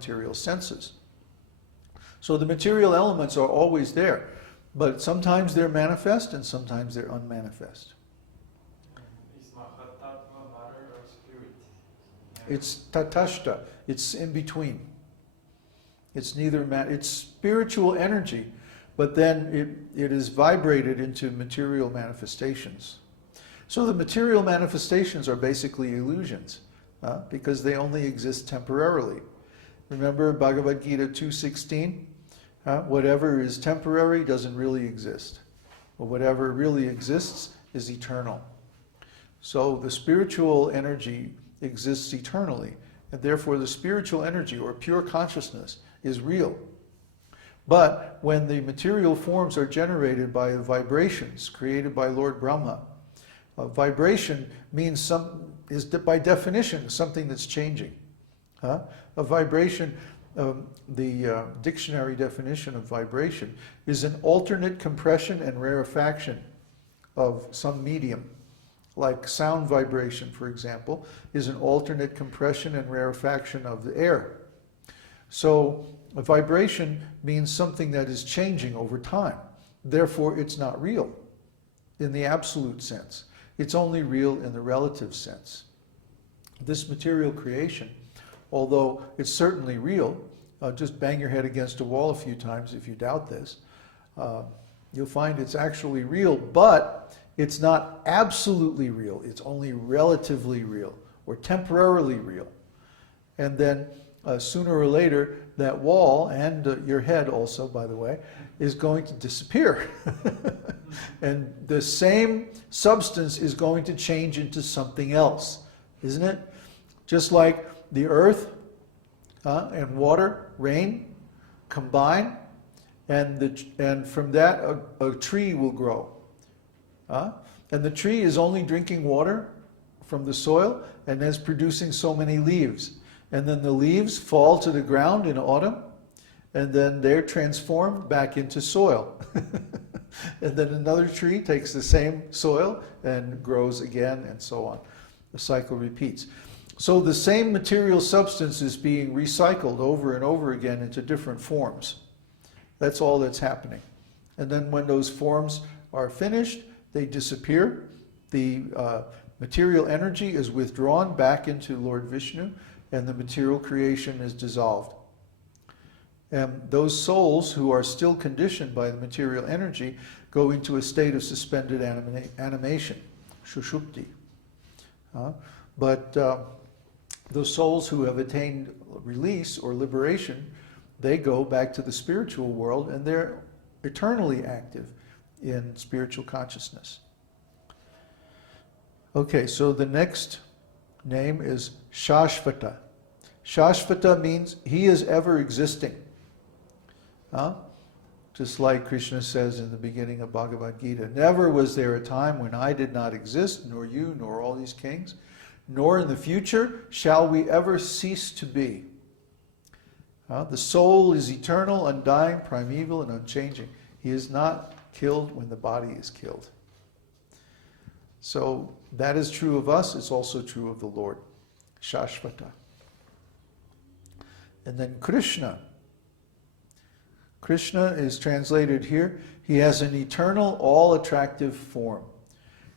material senses. So the material elements are always there, but sometimes they're manifest and sometimes they're unmanifest. Is Mahatma matter or spirit? It's tatashta. It's in between. It's neither it's spiritual energy, but then it is vibrated into material manifestations. So the material manifestations are basically illusions, because they only exist temporarily. Remember Bhagavad Gita 2:16? Whatever is temporary doesn't really exist. But whatever really exists is eternal. So the spiritual energy exists eternally, and therefore the spiritual energy or pure consciousness is real. But when the material forms are generated by vibrations created by Lord Brahma, vibration means is by definition something that's changing. A vibration, the dictionary definition of vibration is an alternate compression and rarefaction of some medium. Like sound vibration, for example, is an alternate compression and rarefaction of the air. So a vibration means something that is changing over time. Therefore, it's not real in the absolute sense. It's only real in the relative sense. This material creation, although it's certainly real, just bang your head against a wall a few times if you doubt this, you'll find it's actually real, but it's not absolutely real. It's only relatively real or temporarily real. And then sooner or later, that wall, and your head also, by the way, is going to disappear. And the same substance is going to change into something else, isn't it? Just like the earth and water, rain, combine, and from that a tree will grow. And the tree is only drinking water from the soil and is producing so many leaves. And then the leaves fall to the ground in autumn, and then they're transformed back into soil. And then another tree takes the same soil and grows again, and so on. The cycle repeats. So the same material substance is being recycled over and over again into different forms. That's all that's happening. And then when those forms are finished, they disappear. The material energy is withdrawn back into Lord Vishnu, and the material creation is dissolved. And those souls who are still conditioned by the material energy go into a state of suspended animation, shushupti. But those souls who have attained release or liberation, they go back to the spiritual world, and they're eternally active in spiritual consciousness. Okay, so the next name is Shashvata. Shashvata means he is ever existing. Just like Krishna says in the beginning of Bhagavad Gita, never was there a time when I did not exist, nor you, nor all these kings, nor in the future shall we ever cease to be. The soul is eternal, undying, primeval, and unchanging. He is not killed when the body is killed. So that is true of us, it's also true of the Lord. Shashvata. And then Krishna. Krishna is translated here. He has an eternal, all-attractive form.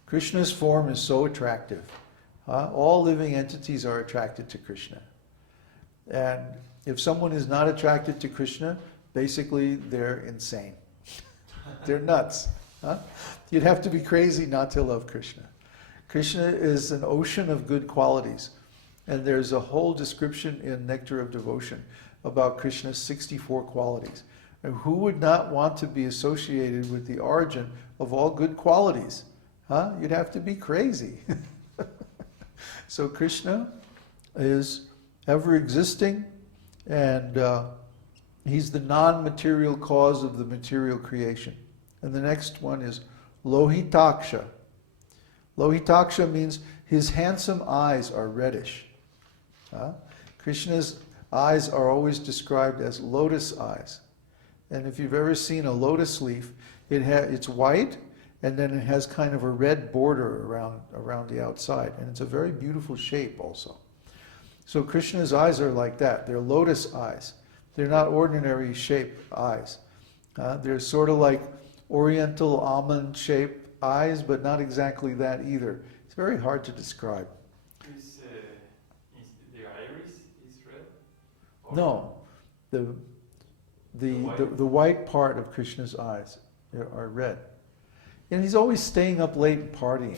Krishna's form is so attractive. All living entities are attracted to Krishna. And if someone is not attracted to Krishna, basically they're insane. They're nuts. You'd have to be crazy not to love Krishna. Krishna is an ocean of good qualities. And there's a whole description in Nectar of Devotion about Krishna's 64 qualities. And who would not want to be associated with the origin of all good qualities? You'd have to be crazy. So Krishna is ever existing, and he's the non-material cause of the material creation. And the next one is Lohitaksha. Lohitaksha means his handsome eyes are reddish. Krishna's eyes are always described as lotus eyes. And if you've ever seen a lotus leaf, it's white, and then it has kind of a red border around the outside. And it's a very beautiful shape also. So Krishna's eyes are like that. They're lotus eyes. They're not ordinary shaped eyes. They're sort of like oriental almond shaped eyes, but not exactly that either. It's very hard to describe. Is the iris is red? Or No, the white part of Krishna's eyes are red. And he's always staying up late and partying.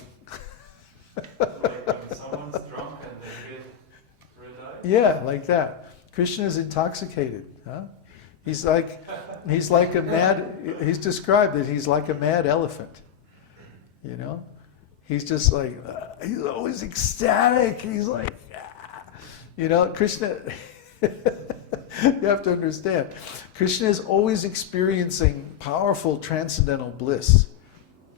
Like when someone's drunk and they get red eyes? Yeah, like that. Krishna is intoxicated. Huh? He's like a mad. He's described that he's like a mad elephant. You know, he's just like he's always ecstatic. He's like, you know, Krishna. You have to understand, Krishna is always experiencing powerful transcendental bliss.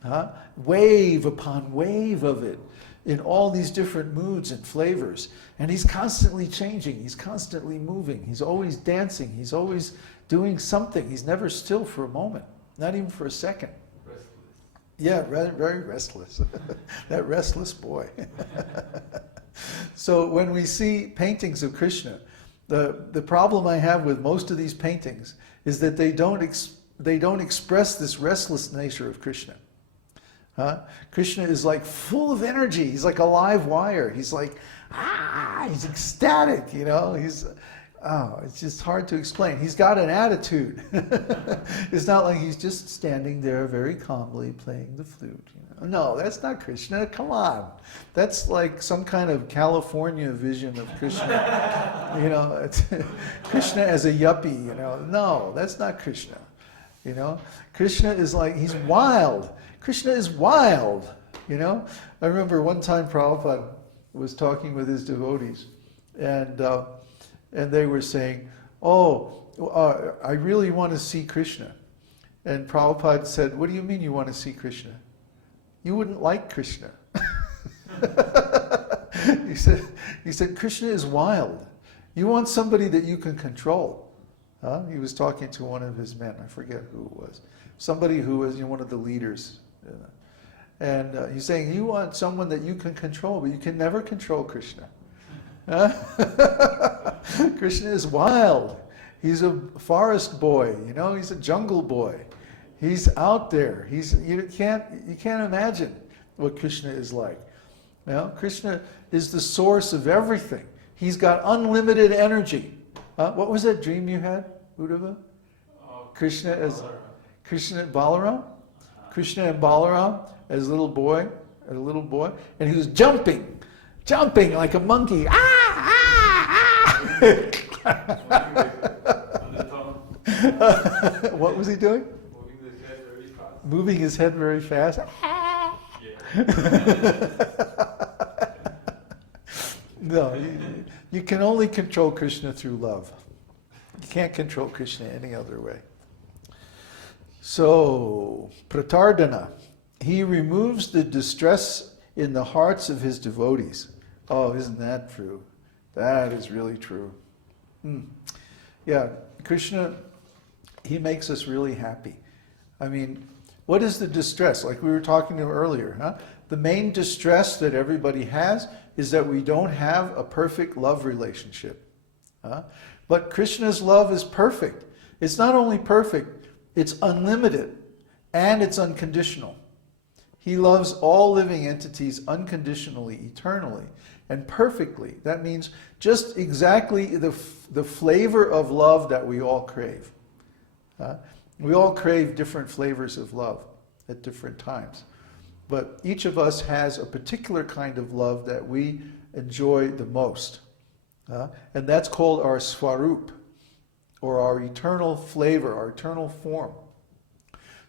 Huh? Wave upon wave of it in all these different moods and flavors. And he's constantly changing, he's constantly moving, he's always dancing, he's always doing something. He's never still for a moment, not even for a second. Restless. Yeah, very restless. That restless boy. So when we see paintings of Krishna, the problem I have with most of these paintings is that they don't express this restless nature of Krishna. Krishna is like full of energy. He's like a live wire. He's like, he's ecstatic, you know. It's just hard to explain. He's got an attitude. It's not like he's just standing there very calmly playing the flute. You know? No, that's not Krishna. Come on. That's like some kind of California vision of Krishna. You know, it's Krishna as a yuppie, you know. No, that's not Krishna. You know, Krishna is like, he's wild. Krishna is wild, you know. I remember one time Prabhupada was talking with his devotees, and they were saying, I really want to see Krishna. And Prabhupada said, what do you mean you want to see Krishna? You wouldn't like Krishna. He said, Krishna is wild. You want somebody that you can control. He was talking to one of his men, I forget who it was. Somebody who was one of the leaders. And he's saying, you want someone that you can control, but you can never control Krishna. Krishna is wild. He's a forest boy, you know, he's a jungle boy. He's out there. You can't imagine what Krishna is like. You know, Krishna is the source of everything. He's got unlimited energy. What was that dream you had, Uddhava? Krishna as Balaram? Krishna and Balaram as a little boy, and he was jumping like a monkey. What was he doing? Moving his head very fast. No, you can only control Krishna through love. You can't control Krishna any other way. So, pratardana, he removes the distress in the hearts of his devotees. Oh, isn't that true? That is really true. Yeah, Krishna, he makes us really happy. I mean, what is the distress? Like we were talking earlier, The main distress that everybody has is that we don't have a perfect love relationship. But Krishna's love is perfect. It's not only perfect, it's unlimited, and it's unconditional. He loves all living entities unconditionally, eternally, and perfectly. That means just exactly the flavor of love that we all crave. We all crave different flavors of love at different times. But each of us has a particular kind of love that we enjoy the most. And that's called our svarup, or our eternal flavor, our eternal form.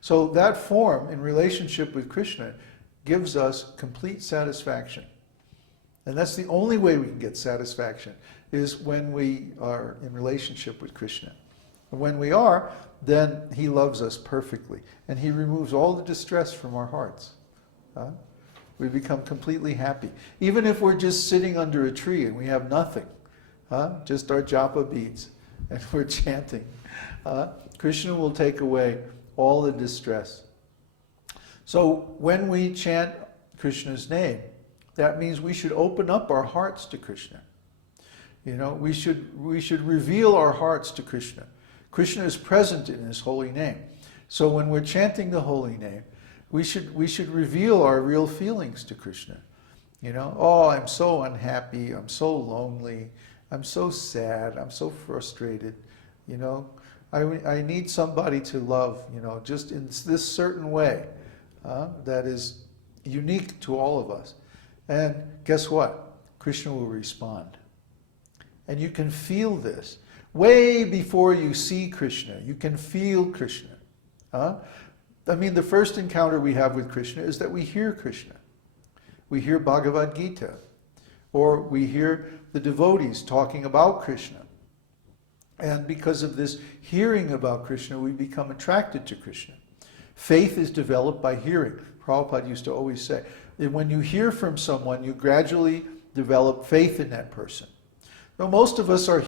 So that form, in relationship with Krishna, gives us complete satisfaction. And that's the only way we can get satisfaction, is when we are in relationship with Krishna. And when we are, then he loves us perfectly. And he removes all the distress from our hearts. We become completely happy. Even if we're just sitting under a tree and we have nothing, just our japa beads, and we're chanting, Krishna will take away all the distress. So when we chant Krishna's name, that means we should open up our hearts to Krishna. You know, we should reveal our hearts to Krishna. Krishna is present in his holy name. So when we're chanting the holy name, we should reveal our real feelings to Krishna. You know, oh, I'm so unhappy, I'm so lonely, I'm so sad, I'm so frustrated. You know, I need somebody to love, you know, just in this certain way that is unique to all of us. And guess what? Krishna will respond. And you can feel this. Way before you see Krishna, you can feel Krishna. I mean, the first encounter we have with Krishna is that we hear Krishna. We hear Bhagavad Gita, or we hear the devotees talking about Krishna. And because of this hearing about Krishna, we become attracted to Krishna. Faith is developed by hearing. Prabhupada used to always say that when you hear from someone, you gradually develop faith in that person. Now, most of us are